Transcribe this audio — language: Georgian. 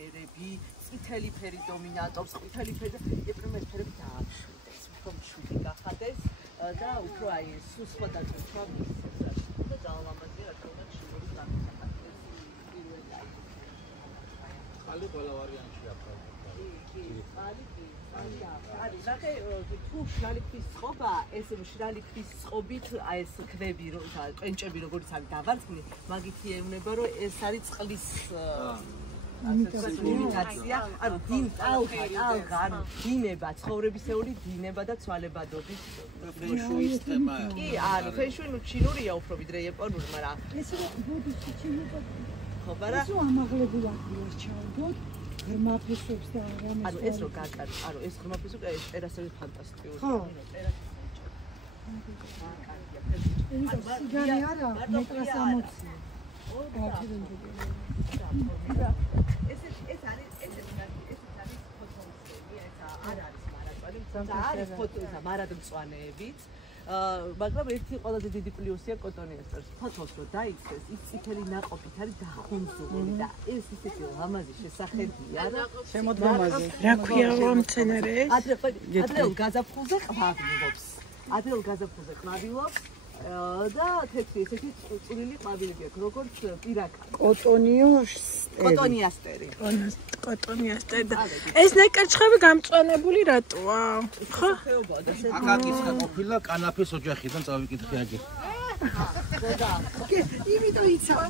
ფერები, წითელი ფერი დომინატორს, ყვითელი ფერი და ეპრემერ ფერები დაამშვიდეს, უფრო მშვიდი გახადეს და უფრო აი სუსხვა დაწვევა მისცეს და ძალამაზია რა თქმა უნდა შინური გამოსახატეს პირველი აი ხალი ყველა ვარიანტი აქვს კი ხალი არის ნახე თუ მშრალი ქვის წყობა ეს მშრალი ქვის წყობით აი ეს ქვები პენჭები როგორც არის დავარცხნი მაგითი ეუბნება რომ ეს არის წყლის იმიტაცია ანუ ალღა ანუ დინება ცხოვრებისეული დინება და ცვალებადობის ფენშუის თემაა კი ანუ ფენშუი ჩინურია უფრო ვიდრე იაპონური მაგრამ ეს ბუდის ჩინური ხო მაგრამ ეს ამაღლებული აქვს ჩავდოთ ღრმაფრისობს და რამე ანუ ეს რო გაკარგ ანუ ეს ღრმაფრისო ტერასები ფანტასტიკური ხო სიგარი არა მეტრას 60 არის ფოტოზე მარადმწვანეებით მაგრამ ერთი ყველაზე დიდი პლუსია კოტონიესტერს ფოთოს რო დაიქცეს ის წითელი ნაყოფით არის დახუმზული და ეს ისეთი ლამაზი შესახედია რა შემოდგომაზე რა ქვია ამ მცენარეებს ადრეულ გაზაფხულზე ყვავილობს და თეთრი ესეთი წვრილი ყვავილები აქვს როგორც პირაკა კოტონიასტერი და ეს ნეკერჩხები გამწვანებული რატოა ხო აკაკისხა ყოფილა კანაფის ოჯახიდან წავიკითხე აგი იმიტომ იცავ